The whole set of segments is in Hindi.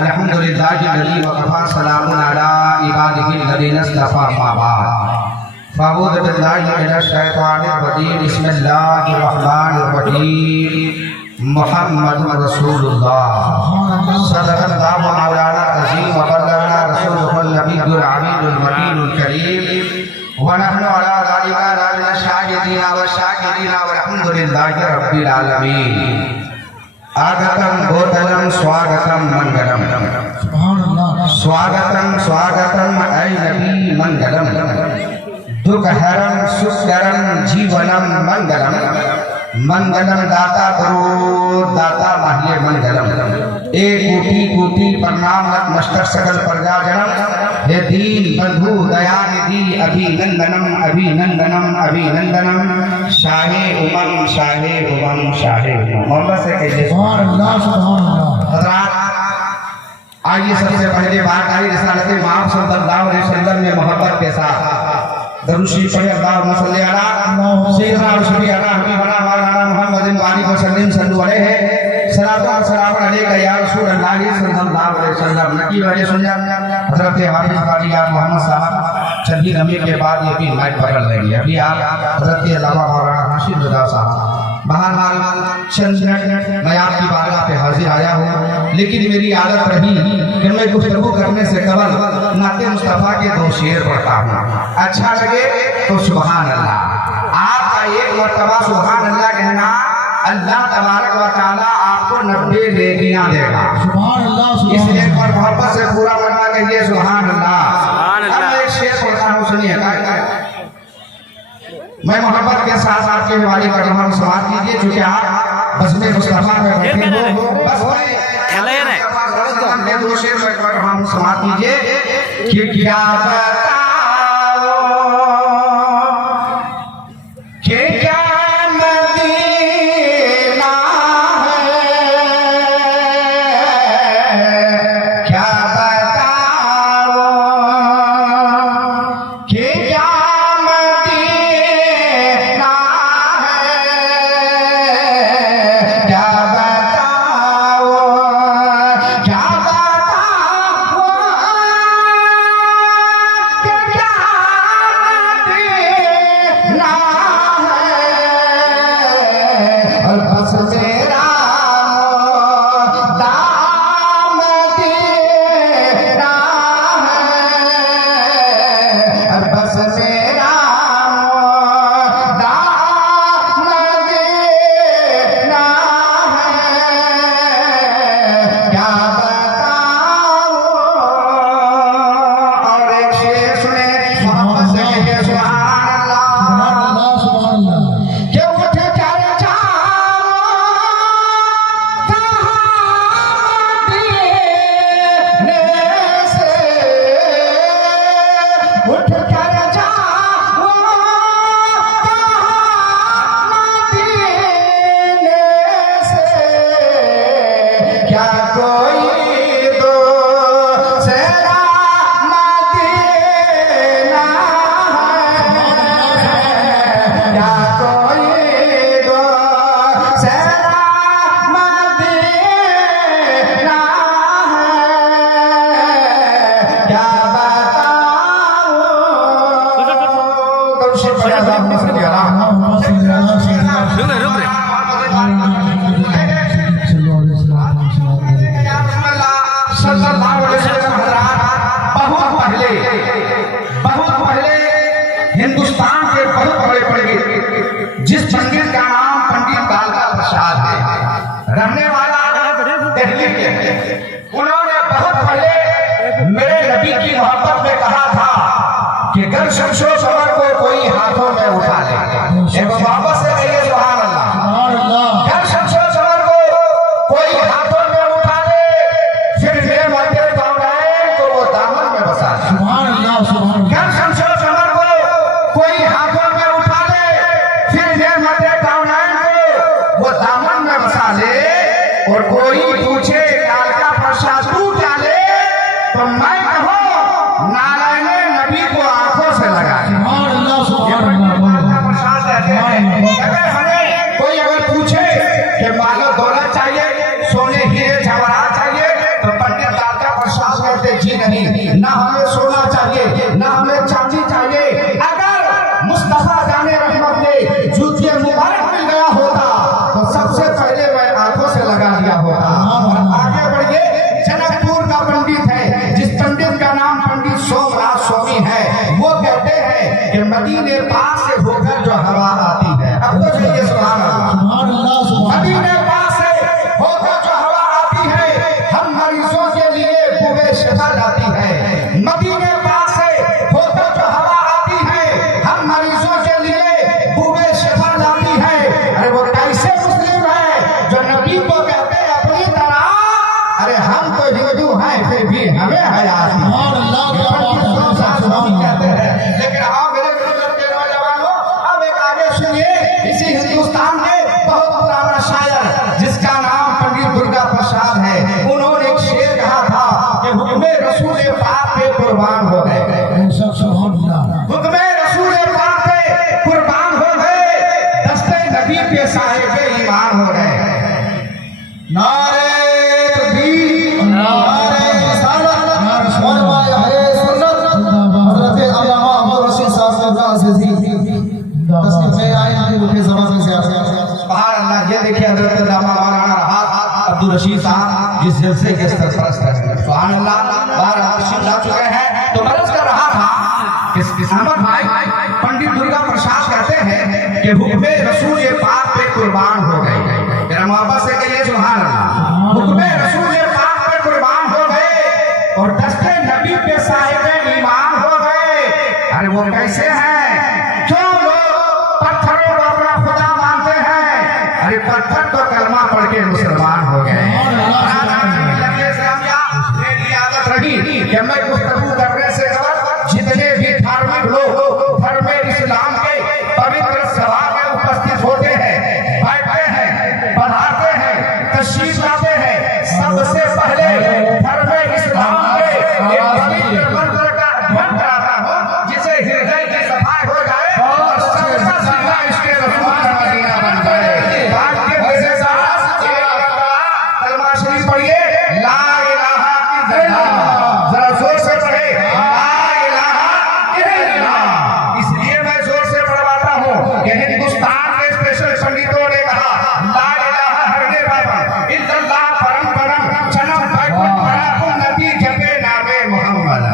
अल्हम्दुलिल्लाहि वकफ़ा सलामुन अला इबादिहिल्लज़ीना इस्तफ़ा अम्मा बाद फ़अऊज़ु बिल्लाहि मिनश शैतानिर रजीम बिस्मिल्लाहिर रहमानिर रहीम मुहम्मदुर रसूलुल्लाह सल्लल्लाहु मौलाना अज़ीम व बल्लगना रसूलुहुल नबियुल अमीनुल मकीनुल करीम व नहनु अला ज़ालिका मिनश शाहिदीना व शाकिरीना वल्हम्दुलिल्लाहि रब्बिल आलमीन। आगतम बोधनम स्वागतम मंगलम स्वागतम स्वागतम ऐ नबी मंगलम दुखहरम सुखकरम जीवनम मंगलम मंगलम दाता गुरु दाता माह्य मंगलम। एक कोटि कोटि प्रणाम नतमस्तक सकल प्रजाजनम हे दीन बंधु दयानिधि अभिनंदनम अभिनंदनम अभिनंदनम शाहे उमम शाहे उमम शाहे मोहम्मद से कहिए सुभान अल्लाह सुभान अल्लाह। हज़रात आइए सबसे पहले बात आई रिसालत माफ सल्लल्लाहु अलैहि वसल्लम में मोहब्बत के साथ दरूद शरीफ पढ़े अल्लाहुम्मा सल्ली अला सय्यिदना व शफीअना हबीबना मौलाना मुहम्मदिन व आलिहि वसल्लम सल्लु अलैहि सलातो व सलाम अलैका या रसूलल्लाह सल्लल्लाहु अलैहि वसल्लम। नकी वजह सुन हज़रत हाफिज कालिया मोहम्मद साहब चंदी नमी के बाद ये भी माइक पकड़ लेंगे। अभी आप हज़रत अल्लामा मौलाना हाशिम रज़ा साहब बहरहाल चंद मिनट मैं आपकी बारगाह पे हाजिर आया हूँ, लेकिन मेरी आदत रही कि मैं गुफ्तगू करने से कबल नाते मुस्तफ़ा के दो शेर पढ़ता हूँ। अच्छा लगे तो सुभान अल्लाह। आपका एक मर्तबा सुभान अल्लाह कहना अल्लाह तबारक व तआला आपको 90 नेकियां देगा। सुभान अल्लाह। इसलिए पर मोहब्बत से पूरा मरना कहिए सुभान अल्लाह। अब मैं एक शेर पढ़ता हूँ, सुनिए। मैं मोहब्बत के साथ आपके हवाले का जवाब समाप्त कीजिए, चूंकि आप बस में मुस्तफा में बैठे हो। बस मैं दो शेर में पढ़ रहा हूँ, समाप्त कीजिए कि क्या बताओ कि क्या मदीना है, क्या बताओ कि क्या हिंदुस्तान के बहुत बड़े बड़े जिस पंडित का नाम पंडित कालका प्रसाद है, रहने वाला दिल्ली के, उन्होंने बहुत पहले मेरे नबी की मोहब्बत में कहा था कि गर शमशो समर को कोई हाथों में उठा ले। एक मोहब्बत से कहिए सुभान अल्लाह। गर शमशो समर को कोई हाथों में उठा ले, फिर मेरे मध्य कौन आए तो वो दामन में बसा ले। सुभान अल्लाह। गर शमशो समर को कोई हाथों में उठा ले, फिर ये मध्य कौन आए तो वो दामन में बसा ले। और कोई पूछे पाक से होकर जो हवा आती है, अब तो चाहिए सुभान अल्लाह। मदीने पाक से होकर जो हवा आती है, हम मरीजों के लिए बुए शिफा लाती है। मदीने पाक से होकर जो हवा आती है, हम मरीजों के लिए बुए शिफा लाती है। अरे वो कैसे मुस्लिम है जो नबी को कहते हैं अपनी तरह, अरे हम तो हिंदू हैं फिर भी हमें हया आती है। कहते हैं, लेकिन हाँ मेरे गुरुजन के नौजवानों, अब एक आगे सुनिए, इसी हिंदुस्तान के बहुत पुराना शायर जिसका नाम पंडित दुर्गा प्रसाद है, उन्होंने एक शेर कहा था कि हुक्मे रसूल पाक पे कुर्बान हो गए, हुक्मे रसूल पाक पे कुर्बान हो गए, दस्ते नबी पे साहिब ईमान हो गए। नारे तकबीर, नारे रिसालत, ये देखिए हजरत मौलाना अब्दुल रशीद साहब जिस जलसे के सरपरस्त हैं, सुभान अल्लाह, बाहर जा चुके हैं। तो मर्ज कर रहा था कि अहमद भाई पंडित दुर्गा प्रसाद कहते हैं कि हुक्मे रसूल पाक पे कुर्बान हो गए। मेरा मोहब्बत से कहिए सुभान अल्लाह। हुक्मे रसूल पाक पे कुर्बान हो गए और दस्ते नबी पे साहिब ईमान हो गए। अरे वो कैसे हैं? क्यों लोग पत्थरों को अपना खुदा मानते हैं? अरे पत्थर तो कलमा पढ़ के मुसलमान हो गए। मेरी आदत रही कि मैं गुफ्तगू करने से जितने भी धार्मिक लोग धर्म इस्लाम के पवित्र सभा में उपस्थित होते हैं, बैठते हैं, पढ़ाते हैं, तशरीफ लाते हैं, सबसे पहले धर्म इस्लाम के एक पवित्र मंत्र का ध्यान कराता हूँ जिसे हृदय की सफाई हो जाए और सबका सीधा इसके रसूल का मदीना बन जाए। कलमा शरीफ पढ़िए, ला इलाहा इल्लल्लाह, जरा जोर से पढ़े, ला इलाहा इल्लल्लाह। इसलिए मैं जोर से पढ़वाता हूँ कि हिंदुस्तान के स्पेशल पंडितों ने कहा ला इलाहा हरने बाबा इल्लल्लाह परम परम जन्म बैकुंठ बड़ा उन्नति जपे नामे मोहम्मद।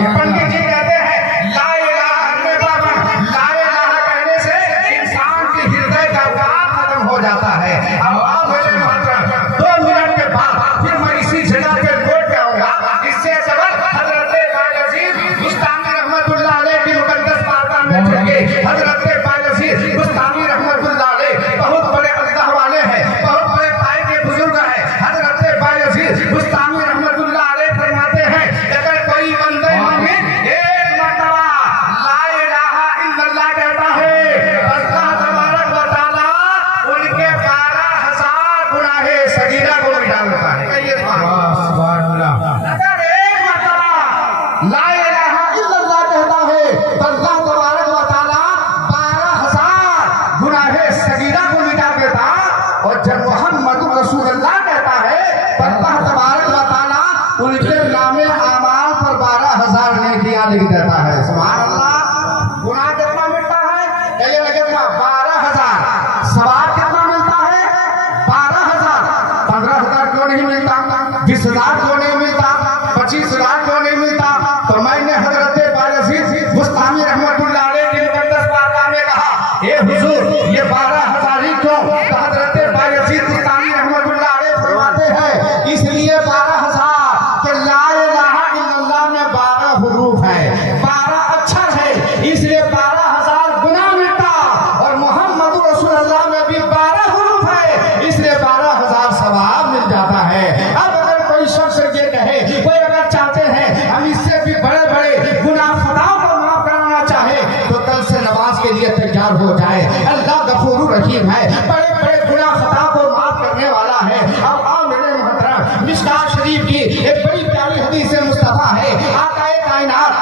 ये पंडित जी कहते हैं ला इलाहा हरने बाबा, ला इलाहा कहने से इंसान के हृदय का पाप खत्म हो जाता है। अब आप मेरे मात्र 2 मिनट के बाद फिर मैं इसी जगह पे लौट के आऊंगा। इससे सबक हजरत बायजीद बुस्तामी रहमतुल्लाह अलैह की मुकद्दस बारगाह में चढ़े। हजरत बायजीद बुस्तामी रहमतुल्लाह अलैह बहुत बड़े अल्लाह वाले हैं, बहुत बड़े पाए के बुजुर्ग हैं। हजरत बायजीद बुस्तामी रहमतुल्लाह अलैह फरमाते हैं अगर कोई बंदे मोमिन एक मर्तबा ला इलाहा इल्लल्लाह कहता है, अल्लाह तबारक व तआला उनके 12,000 गुनाहे सगीरा को मिटा देता है। कहिए सुभान अल्लाह। अगर एक मर्तबा ला इलाहा इल्लल्लाह कहता है तो अल्लाह तबारक व तआला 12,000 गुनाहे सगीरा को मिटा देता, और जब मोहम्मद रसूलुल्लाह कहता है तो अल्लाह तबारक व तआला उनके नामे आमाल पर 12,000 नेकियां लिख देता है। सुभान अल्लाह। गुनाह कितना मिटता है? कहिए ना कितना? 12,000। सवाब कितना मिलता है? 12,000। 15,000 क्यों नहीं मिलता? 20,000 क्यों नहीं मिलता? 25,000 क्यों नहीं मिलता? तो मैंने हजरत बायजीद बुस्तामी रहमतुल्लाह अलैह की मुकद्दस बारगाह में कहा, ए हुजूर ये 12,000 ही क्यों? तो हजरत बायजीद बुस्तामी रहमतुल्लाह अलैह फरमाते हैं इसलिए 12,000 कि ला इलाहा इल्लल्लाह में 12 हुरूफ है, 12 अक्षर है, इसलिए 12,000 गुनाह मिटता, और मोहम्मद रसूलुल्लाह में भी 12 हुरूफ है, इसलिए 12,000 सवाब मिल जाता है। अब अगर कोई शख्स ये कहे, कोई अगर चाहते हैं हम इससे भी बड़े बड़े गुनाह खताओं को माफ कराना चाहे तो कल से नमाज के लिए तैयार हो जाए। अल्लाह गफूर रहीम है, बड़े बड़े गुनाह खता को माफ करने वाला है। अब आओ मेरे मोहतरम, मिशकात शरीफ की एक बड़ी प्यारी हदीस मुस्तफा है। आकाए कायनात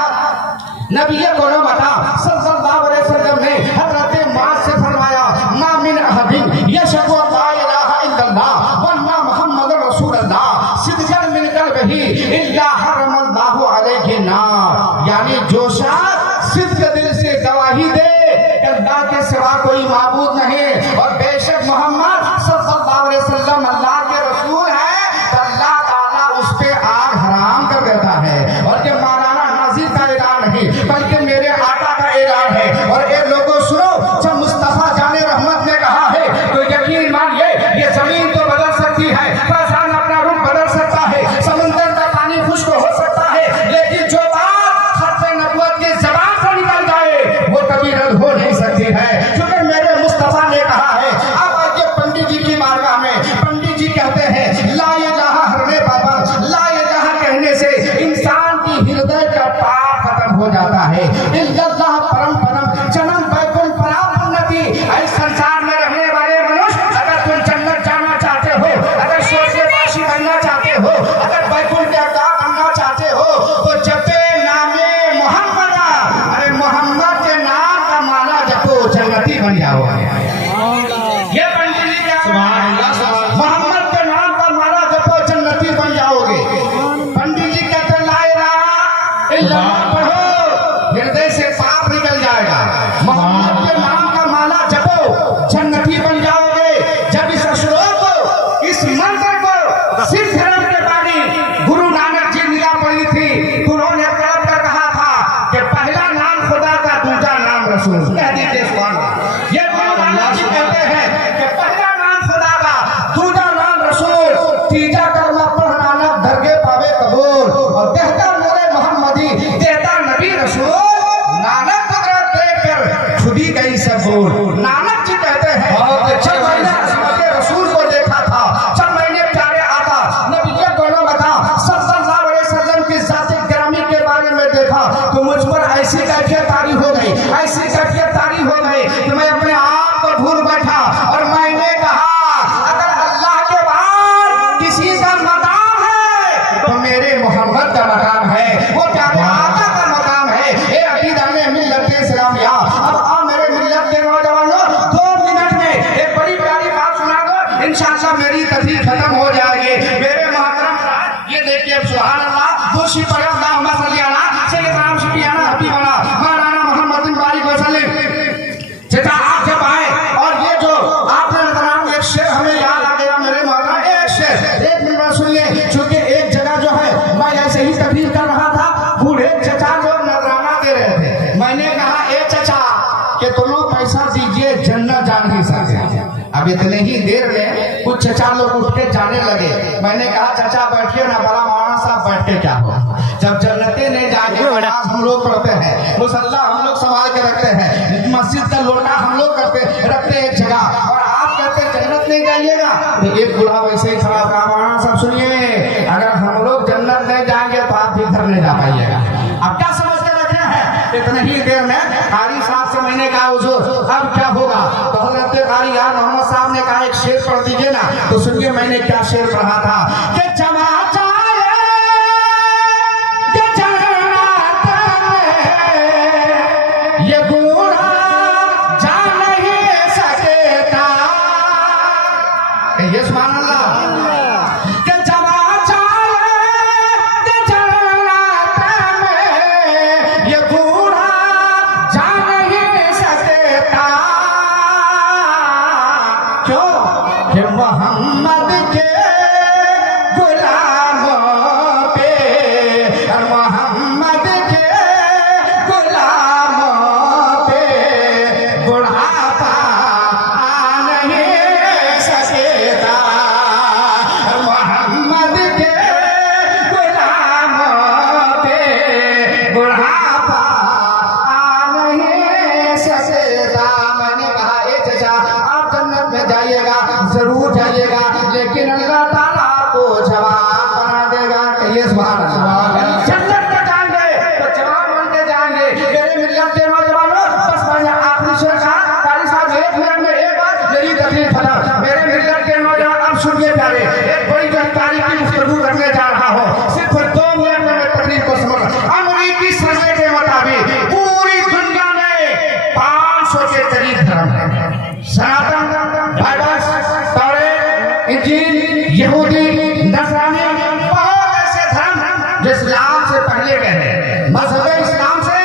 नबी को बता सल्लल्लाहु अलैहि वसल्लम ने हजरत मुआज से फरमाया, मा मिन अहदिन यशहदु ला इलाहा इल्लल्लाह व अन्ना मुहम्मदुर रसूलुल्लाह सिद्क़न मिन क़ल्बिही इल्ला हरमल्लाहु अलैहि नार। यानी जो शख्स सिद्क़ दिल से गवाही दे अल्लाह के सिवा कोई माबूद नहीं और बेशक मोहम्मद सल्लल्लाहु अलैहि वसल्लम अल्लाह के रसूल है, तो अल्लाह ताला उस पे आग हराम कर देता है। और ये मौलाना नाज़िर का ऐलान नहीं बल्कि मेरे आका का ऐलान है। हो, अगर बैकुंठ का करना चाहते हो तो जपे नामे मोहम्मद, अरे मोहम्मद के नाम का माला जपो जन्नती बन जाओगे। ये पंडित जी क्या मोहम्मद के नाम का माला जपो जन्नती बन जाओगे। पंडित जी कहते ला इलाहा इल्लल्लाह पढ़ो, हृदय से पाप निकल जाएगा। मोहम्मद के नाम का माला जपो जन्नती बन जाओगे। जब इस श्लोक को, इस मंत्र को सिख धर्म के बानी गुरु नानक जी ने पढ़ी थी, उन्होंने तड़प कर कहा था कि पहला नाम खुदा का, दूसरा नाम रसूल। कह दीजिए ये गुरु नानक जी कहते हैं कि पहला नाम खुदा का, दूसरा नाम रसूल, तीजा कलमा पढ़ नानक दरगे पावे कबूल, और कहता मेरे मोहम्मदी देता नबी रसूल, नानक कुदरत देखकर खुदी गई सब भूल। नानक जी कहते हैं जब मैंने अजमत रसूल को देखा था, जब मैंने प्यारे आका नबी गोलम था सल्लल्लाहु अलैहि वसल्लम की ज़ात गिरामी के बारे में देखा तो मुझ पर ऐसी कैफियत तारी हो गई, ऐसी कैफियत तारी हो गई कि मैं अपने आप को भूल बैठा और मैंने कहा अगर अल्लाह के बाद किसी का मकाम है तो मेरे मोहम्मद का मकाम है, वो प्यारे आका का मकाम है। ए अकीदाने मिल्लत इस्लामिया, अब आओ मेरे मिल्लत के नौजवानों 2 मिनट में एक बड़ी प्यारी बात सुना दो, इंशाअल्लाह मेरी तकलीफ खत्म हो जाएगी। मेरे मोहतरम ये देखिए सुभान अल्लाह, दूसरी पर अल्लाहुम्मा सल्ली अला सय्यदना शफीअना हबीबना मौलाना मोहम्मद बिन बारिक वसल्लम। चचा आप जब आए और ये जो आपने नजरान एक शेर हमें याद आ गया मेरे मोहतरम, एक शेर 1 मिनट सुनिए, चूंकि एक जगह जो है मैं ऐसे ही तकलीफ कर रहा था, बूढ़े चचा लोग नजराना दे रहे थे। मैंने कहा ए चचा कि तुम लोग पैसा दीजिए जन्नत जा नहीं सकते। अब इतने ही देर में कुछ चचा लोग उठ के जाने लगे। मैंने कहा चाचा बैठिए ना, बड़ा मौलाना साहब बैठ के क्या हो, जब जन्नते नहीं जाएंगे, नमाज हम लोग पढ़ते हैं, मुसल्ला हम लोग संभाल के रखते हैं, मस्जिद का लोटा हम लोग रखते हैं एक जगह, और आप कहते हैं जन्नत नहीं जाइएगा। तो एक बूढ़ा वैसे ही खड़ा कहा मौलाना साहब सुनिए, अगर हम लोग जन्नत नहीं जाएंगे तो आप भी घर नहीं जा पाइएगा। अब क्या समझ के रखे हैं? इतने ही देर में कारी साहब से मैंने कहा हुजूर अब क्या होगा, तो हजरत कारी यार मोहम्मद साहब ने कहा एक शेर पढ़ दीजिए ना। तो सुनिए मैंने क्या शेर पढ़ा था कि ये बूढ़ा जा नहीं सकता, ये सुभान अल्लाह, मोहम्मद के गुलामों पे, मोहम्मद के गुलामों पे बुढ़ापा आ नहीं सकता, मोहम्मद के गुलामों पे बुढ़ापा आ नहीं सकता। मैंने कहा ए चचा आप जन्नत में जाइएगा, जरूर जाइएगा, लेकिन अल्लाह ताला को जवान बना देगा। कहिए सुभान अल्लाह। जन्नत में जाएंगे तो जवान बन के जाएंगे। मेरे मिल्लत के नौजवानों, बस मैंने आखिरी शेर कहा, कारी साहब 1 मिनट में एक बात मेरी तकलीफ खत्म। मेरे मिल्लत के नौजवान अब सुनिए प्यारे, एक बड़ी जानकारी की गुफ्तगू करने जा रहा हूँ, सिर्फ 2 मिनट में मैं तकलीफ को समझ। अमेरिकी सर्वे के मुताबिक पूरी दुनिया में 500 के करीब धर्म है। सनातन, यहूदी, नसरानी, बहुत ऐसे धर्म जो इस्लाम से पहले गए। मजहब इस्लाम से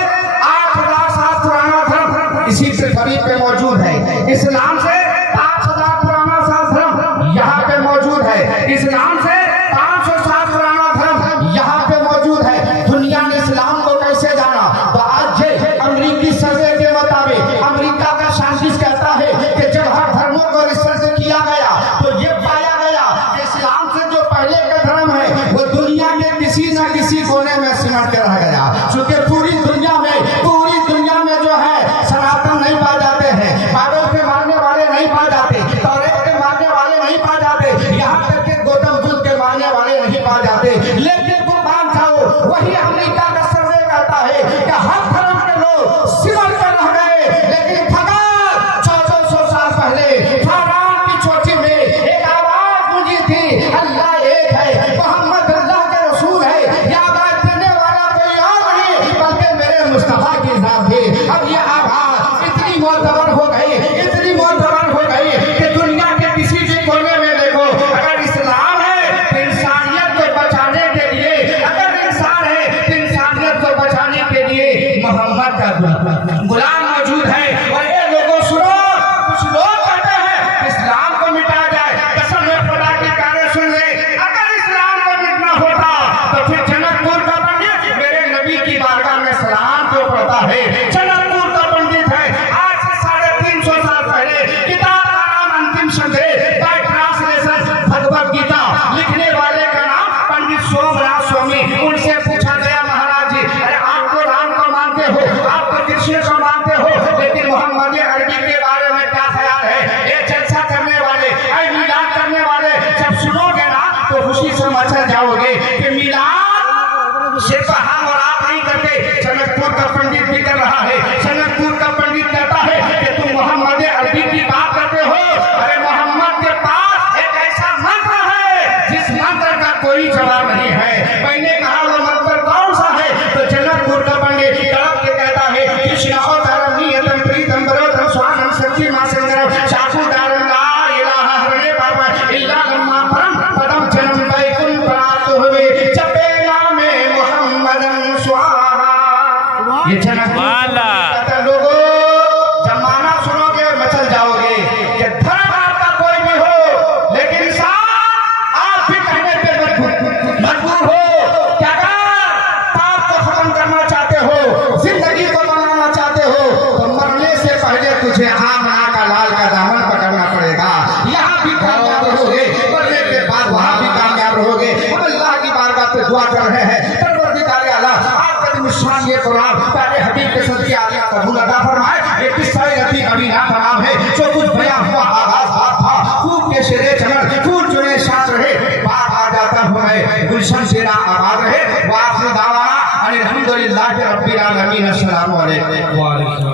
8000 साल पुराना धर्म इसी पृथ्वी पे मौजूद है। इस्लाम से 5000 पुराना साल धर्म यहाँ पे मौजूद है। इस्लाम से 500 साल पुराना धर्म यहाँ पे मौजूद है। दुनिया ने इस्लाम को कैसे जाना? तो आज ये अमेरिकी सर्वे के मुताबिक अमेरिका का साइंटिस्ट कहता है कि जब हर धर्मों को रिसर्च किया गया तो ये पाया इस्लाम से जो पहले का धर्म है वो दुनिया के किसी न किसी कोने में सिमट के रह गया। क्योंकि पूरी दुनिया में जो है सनातन नहीं पाए जाते हैं, बाइबल के मानने वाले नहीं पाए जाते, तौरात के मानने वाले नहीं पाए जाते, यहाँ तक कि गौतम बुद्ध के मानने वाले नहीं पाए जाते। लेकिन तुम मान जाओ, वही अमेरिका का सर्वे कहता है कि हर धर्म के लोग सिमट कर रह गए, लेकिन 1400 साल पहले फारान की चोटी में एक आवाज गूंजी थी, अल्लाह एक है, मोहम्मद तो फिर जनकपुर का पंडित मेरे नबी की बारगाह में सलाम क्यों पढ़ता है? जनकपुर का पंडित है, आज से 350 साल पहले किताब का नाम अंतिम संदेश बाय ट्रांसलेशन भगवत गीता, लिखने वाले का नाम पंडित सोमनाथ स्वामी। उनसे पूछा गया महाराज जी, अरे आप तो राम को मानते हो, आप तो कृष्ण को मानते हो, लेकिन मोहम्मद अरबी के बारे में क्या ख्याल है? ये चर्चा करने वाले, मिलाद करने वाले जब सुनोगे ना तो खुशी से मचल जाओगे कि मिलाद सिर्फ हम और आप नहीं करते, जनकपुर का पंडित भी कर रहा है। जनकपुर का पंडित कहता है कि तुम मोहम्मद अरबी की बात करते हो, अरे मोहम्मद के पास एक ऐसा मंत्र है जिस मंत्र का कोई जवाब नहीं है। मैंने कहा वो मंत्र कौन सा है? तो जनकपुर का पंडित तड़प के कहता है, कृष्ण अवतारम नियतम प्रीतम बरोधम स्वानम सच्ची मां सुंदरम साधु दारम ला इलाहा हरे बाबा इल्ला लम्मा परम पदम जन्म वैकुंठ प्राप्त हुए जपे नामे मोहम्मदन स्वाहा। ये जनकपुर लोगों जमाना सुनोगे मचल जाओगे कि धर्म आपका कोई भी हो, लेकिन साथ आप भी कहने पे मजबूर हो। क्या पाप को खत्म करना चाहते हो, जिंदगी को बनाना चाहते हो, तो मरने से पहले तुझे आमना का लाल का दामन पकड़ना पड़ेगा। यहाँ भी कामयाब रहोगे, मरने के बाद वहाँ भी कामयाब रहोगे। हम अल्लाह की बारगाह पे दुआ कर रहे हैं, परवरदिगार आलम आपका निशान ये कुरान प्यारे हबीब के सदके आलिया कबूल अता फरमाए। एक किस्सा नबी अभी ना तमाम है, जो कुछ बयां हुआ आगाज बात था, खूब के शेरे चमन फूल चुने साथ रहे, बार आ जाता हुआ है गुलशन सेना आबाद रहे। वाखिर दावाना अनिल हम्दुलिल्लाहि रब्बिल आलमीन। अस्सलामु अलैकुम।